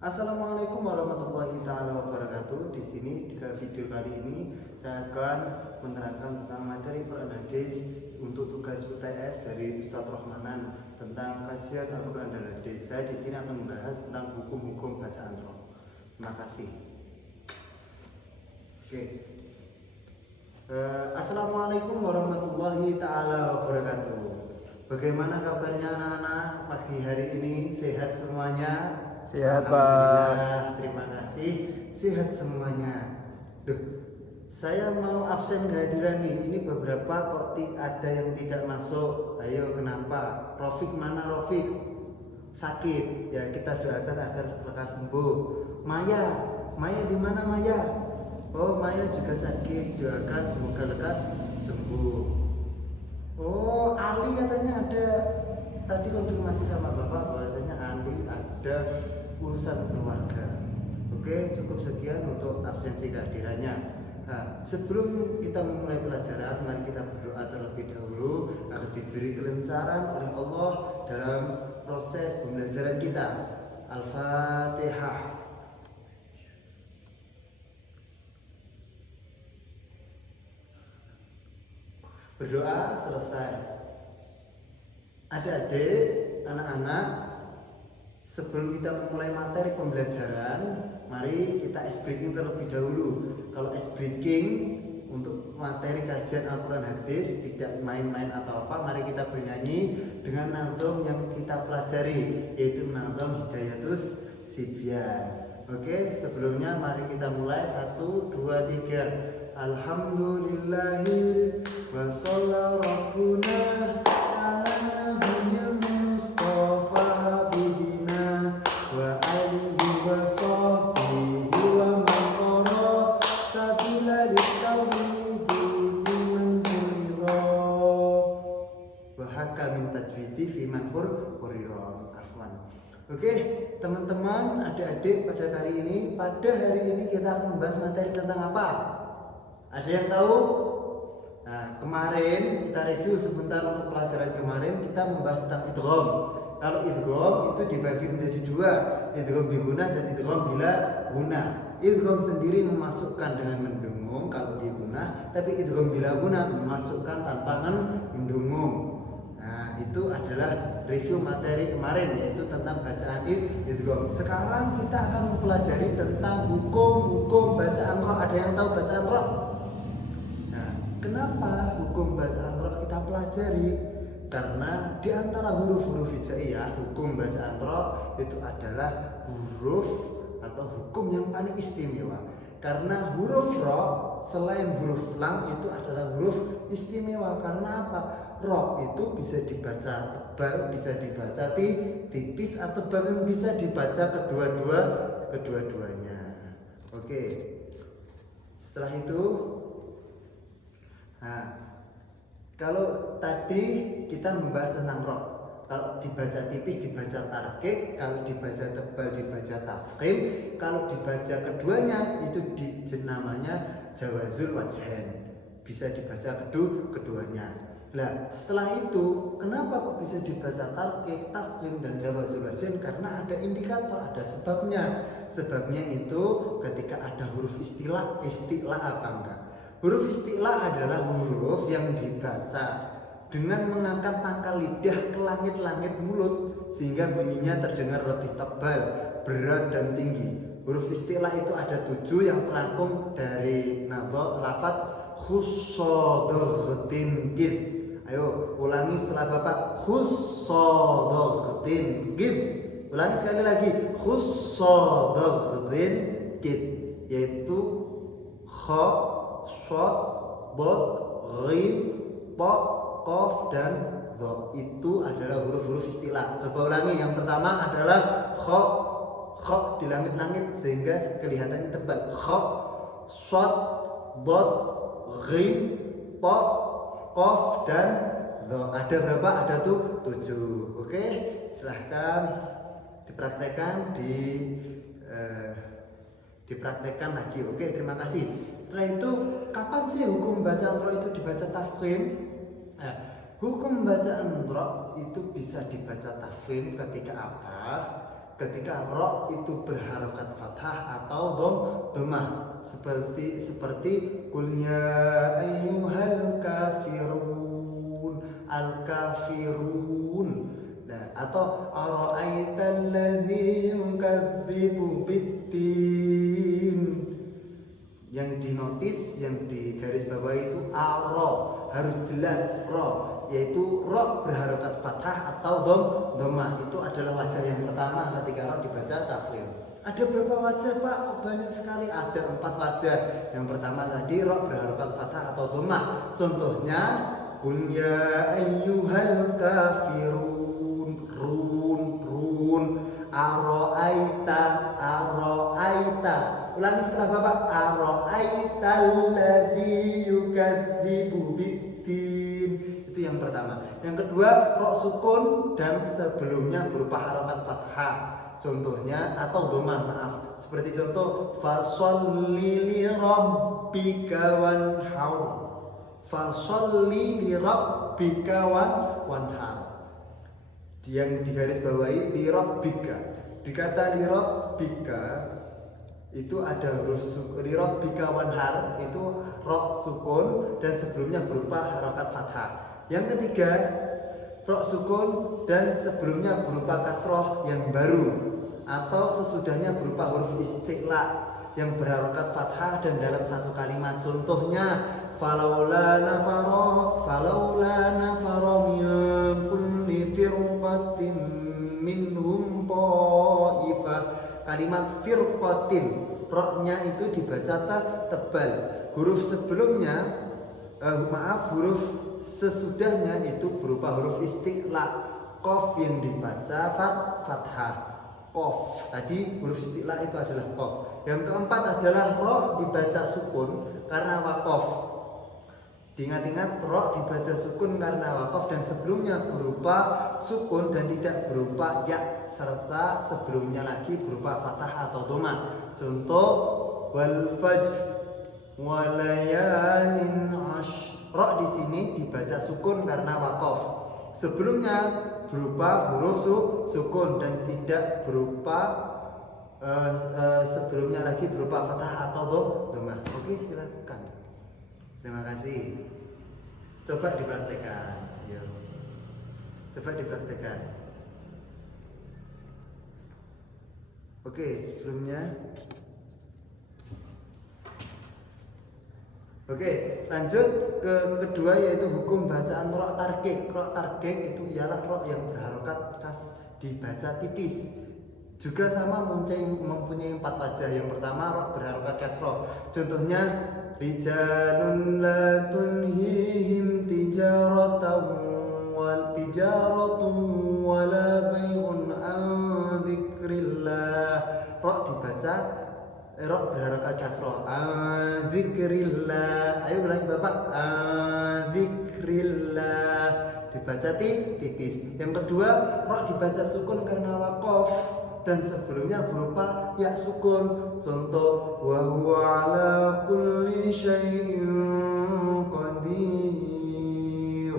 Assalamualaikum warahmatullahi taala wabarakatuh. Di sini di video kali ini saya akan menerangkan tentang materi Quran hadis untuk tugas UTS dari Ustadz Rohmanan tentang kajian Al-Quran dan hadis. Saya di sini akan membahas tentang hukum-hukum bacaan roh. Terima kasih. Oke. Assalamualaikum warahmatullahi taala wabarakatuh. Bagaimana kabarnya anak-anak pagi hari ini? Sehat semuanya? Sehat, Alhamdulillah, terima kasih. Sehat semuanya. Saya mau absen kehadiran nih. Ini beberapa kok ada yang tidak masuk. Ayo, kenapa? Rofik mana Rofik? Sakit. Ya, kita doakan agar lekas sembuh. Maya di mana Maya? Oh, Maya juga sakit. Doakan semoga lekas sembuh. Oh, Ali katanya ada. Tadi konfirmasi sama Bapak bahwasanya Ali ada urusan keluarga. Oke, cukup sekian untuk absensi kehadirannya. Nah, sebelum kita memulai pelajaran, mari kita berdoa terlebih dahulu agar diberi kelancaran oleh Allah dalam proses pembelajaran kita. Al-Fatihah. Berdoa selesai. Adik-adik, anak-anak, sebelum kita memulai materi pembelajaran, mari kita ice breaking terlebih dahulu. Kalau ice breaking untuk materi kajian Al-Quran hadis tidak main-main atau apa, mari kita bernyanyi dengan nadom yang kita pelajari, yaitu nadom Hidayatus Sibyan. Oke, sebelumnya mari kita mulai 1, 2, 3. Alhamdulillahil wa shalla rabbuna ala nabiyil mustafa bidina wa alihi wa sahbihi wa man qara sabila litawhidi biman hurira wa haka min tajwidi fi man hurira. Afwan. Oke, teman-teman, adik-adik, pada hari ini kita akan membahas materi tentang apa? Ada yang tahu? Nah, kemarin kita review sebentar untuk pelajaran kemarin, kita membahas tentang idgham. Kalau idgham itu dibagi menjadi dua, idgham bi gunah dan idgham bila gunah. Idgham sendiri memasukkan dengan mendengung kalau bi gunah, tapi idgham bila gunah memasukkan tanpa mendengung. Nah, itu adalah review materi kemarin, yaitu tentang bacaan idgham. Sekarang kita akan mempelajari tentang hukum-hukum bacaan roh. Ada yang tahu bacaan roh? Kenapa hukum bacaan roh kita pelajari? Karena di antara huruf-huruf hijaiyah, hukum bacaan roh itu adalah huruf atau hukum yang paling istimewa. Karena huruf roh selain huruf lam itu adalah huruf istimewa. Karena apa? Roh itu bisa dibaca tebal, bisa dibaca tipis, atau bahkan bisa dibaca kedua-duanya. Oke. Setelah itu, nah, kalau tadi kita membahas tentang roh, kalau dibaca tipis dibaca tarqiq, kalau dibaca tebal dibaca tafkhim, kalau dibaca keduanya itu namanya jawazul wajhain, bisa dibaca keduanya. Nah, setelah itu kenapa kok bisa dibaca tarqiq, tafkhim dan jawazul wajhain? Karena ada indikator, ada sebabnya. Sebabnya itu ketika ada huruf istilah apa enggak? Huruf istilah adalah huruf yang dibaca dengan mengangkat pangkal lidah ke langit-langit mulut sehingga bunyinya terdengar lebih tebal, berat dan tinggi. Huruf istilah itu ada 7 yang terangkum dari lafaz khussadaghtin gif. Ayo ulangi setelah Bapak. Khussadaghtin gif. Ulangi sekali lagi. Khussadaghtin gif, yaitu kha, shod, dot, ghin, po, kof, dan dho. Itu adalah huruf-huruf istilah. Coba ulangi. Yang pertama adalah kho di langit-langit sehingga kelihatannya tebal. Kho, shod, dot, ghin, po, kof, dan dho. Ada berapa? Ada tuh 7. Oke, silahkan dipraktekkan dipraktekkan lagi. Oke, terima kasih. Setelah itu, kapan sih hukum bacaan roh itu dibaca tafkhim? Nah, hukum bacaan roh itu bisa dibaca tafkhim ketika apa? ketika ro itu berharokat fathah atau dhammah seperti qul ya ayyuhal kafirun, al kafirun. Nah, atau ara'aital ladzi yukadzibu biddin. Yang dinotis, yang di garis bawah itu aro, harus jelas ro, yaitu ro berharokat fathah atau dhammah. Itu adalah wajah yang pertama ketika ro dibaca tafkhim. Ada berapa wajah Pak? Oh, banyak sekali, ada 4 wajah. Yang pertama tadi ro berharokat fathah atau dhammah. Contohnya qul ya ayyuhal kafirun, run, aro'aita. Ulangi setelah Bapak. Aro'aital ladzi yukadzibu biddin. Itu yang pertama. Yang kedua, ro sukun dan sebelumnya berupa harokat fathah. Contohnya atau dhammah, maaf. Seperti contoh fasholli li rabbika wanhar. Fasholli li rabbika wanhar. Yang di garis bawahi li rabbika. Di kata li rabbika itu ada huruf sukun. Li rabbika wanhar itu ro sukun dan sebelumnya berupa harokat fathah. Yang ketiga, ro sukun dan sebelumnya berupa kasroh yang baru atau sesudahnya berupa huruf isti'la yang berharokat fathah dan dalam satu kalimat. Contohnya falaula nafaro min kulli firqatin minhum ta'ifah. Kalimat firqatin, ro-nya itu dibaca tebal. Huruf sebelumnya huruf sesudahnya itu berupa huruf isti'la. Qaf yang dibaca fathah. Qaf. Tadi huruf isti'la itu adalah qaf. Yang keempat adalah ro dibaca sukun karena waqaf. Diingat-ingat, ro dibaca sukun karena waqaf dan sebelumnya berupa sukun dan tidak berupa ya, serta sebelumnya lagi berupa fathah atau dhammah. Contoh wal fajr walayalin ashr. Ro di sini dibaca sukun karena waqaf. Sebelumnya berupa huruf sukun dan tidak berupa sebelumnya lagi berupa fathah atau dhammah. Oke, silakan. Terima kasih. Coba dipraktekkan. Ayo. Coba dipraktekkan. Oke, sebelumnya. Oke, lanjut ke kedua yaitu hukum bacaan ro tarqiq. Ro tarqiq itu ialah ro yang berharokat dibaca tipis. Juga sama mempunyai 4 wajah. Yang pertama ro berharokat kasroh. Contohnya rijalun la tulhihim tijaratun wala bai'un an dzikrillah. Ro dibaca ro berharokat kasroh. An dzikrillah. Ayo ulangi Bapak. An dzikrillah. Dibaca tipis. Yang kedua ro dibaca sukun karena waqaf dan sebelumnya berupa ya sukun. Contoh wa huwa ala kulli syai'in qadir.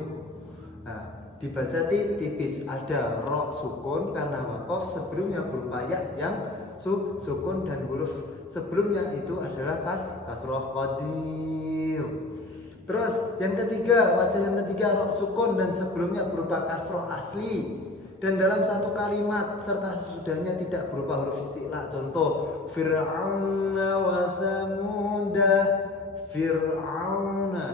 Nah, dibaca tipis, ada ro sukun karena waqaf, sebelumnya berupa ya yang sukun dan huruf sebelumnya itu adalah kasroh qadir. Terus yang ketiga, wajah yang ketiga ro sukun dan sebelumnya berupa kasroh asli dan dalam satu kalimat serta sesudahnya tidak berupa huruf isti'la. Contoh Fir'auna wa Thamuda. Fir'auna.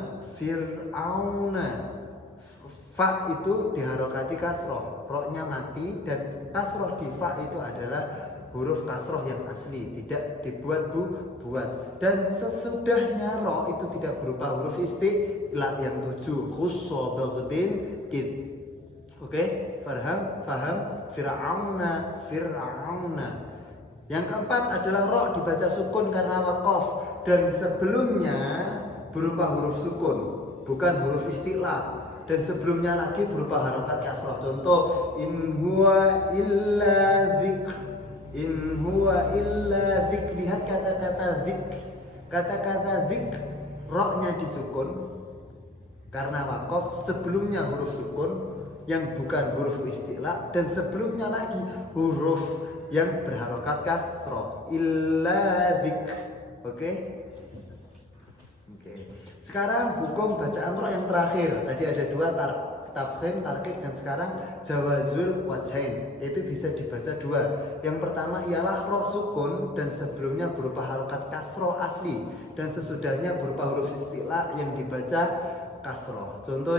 Fa itu diharokati kasroh, ro-nya mati dan kasroh di fa itu adalah huruf kasroh yang asli, tidak dibuat. Dan sesudahnya ro itu tidak berupa huruf isti'la yang 7 khussodogdin kid. Oke, paham? Fir'auna. Yang keempat adalah ro dibaca sukun karena waqaf dan sebelumnya berupa huruf sukun, bukan huruf isti'la, dan sebelumnya lagi berupa harokat kasroh. Contoh in huwa illa dzikr. Lihat kata-kata dzikr, ro-nya disukun karena waqaf, sebelumnya huruf sukun yang bukan huruf isti'la dan sebelumnya lagi huruf yang berharokat kasroh. Illa dzikr. Oke? Oke. Sekarang hukum bacaan roh yang terakhir. Tadi ada dua, tafkhim, tarkik, dan sekarang jawazul wajhain. Itu bisa dibaca dua. Yang pertama ialah roh sukun dan sebelumnya berupa harokat kasroh asli dan sesudahnya berupa huruf istilah yang dibaca kasroh. Contoh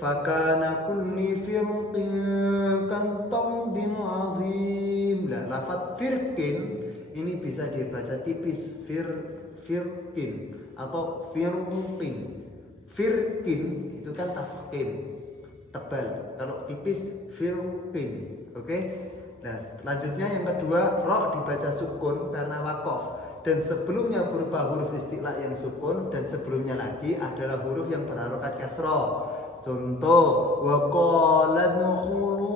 fakana kulli firqin kantongdin azim. Nah, lafaz firqin ini bisa dibaca tipis firqin atau firqin. Firqin itu kan tafkhim tebal, kalau tipis firqin. Oke? Nah, selanjutnya yang kedua, roh dibaca sukun karena wakof dan sebelumnya berupa huruf istilah yang sukun dan sebelumnya lagi adalah huruf yang berharokat kasroh. Contoh waqala dkhulu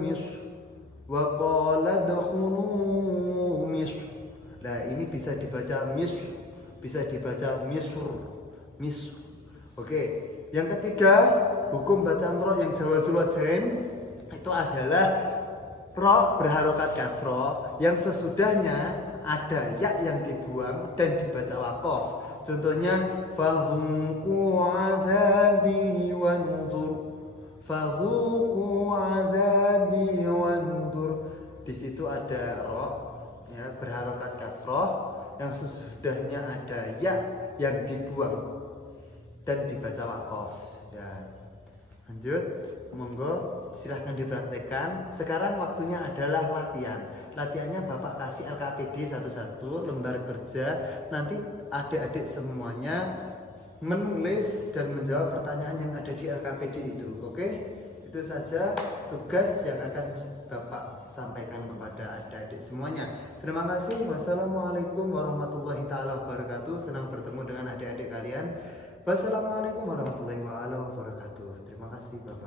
misr, waqala dkhulu misr. Nah, ini bisa dibaca misr, bisa dibaca misr. Oke. Yang ketiga, hukum bacaan roh yang jawazul wajhain itu adalah roh berharokat kasroh yang sesudahnya ada ya yang dibuang dan dibaca wakof. Contohnya fadzuqu adzabi wanzur, fadzuqu adzabi wanzur. Di situ ada roh ya berharokat kasroh yang sesudahnya ada ya yang dibuang dan dibaca wakof. Ya, lanjut, monggo silahkan dipraktekkan. Sekarang waktunya adalah latihan. Latihannya Bapak kasih LKPD satu-satu lembar kerja. Nanti adik-adik semuanya menulis dan menjawab pertanyaan yang ada di LKPD itu. Oke? Itu saja tugas yang akan Bapak sampaikan kepada adik-adik semuanya. Terima kasih. Wassalamualaikum warahmatullahi taala wabarakatuh. Senang bertemu dengan adik-adik kalian. Wassalamualaikum warahmatullahi wabarakatuh. Terima kasih Bapak.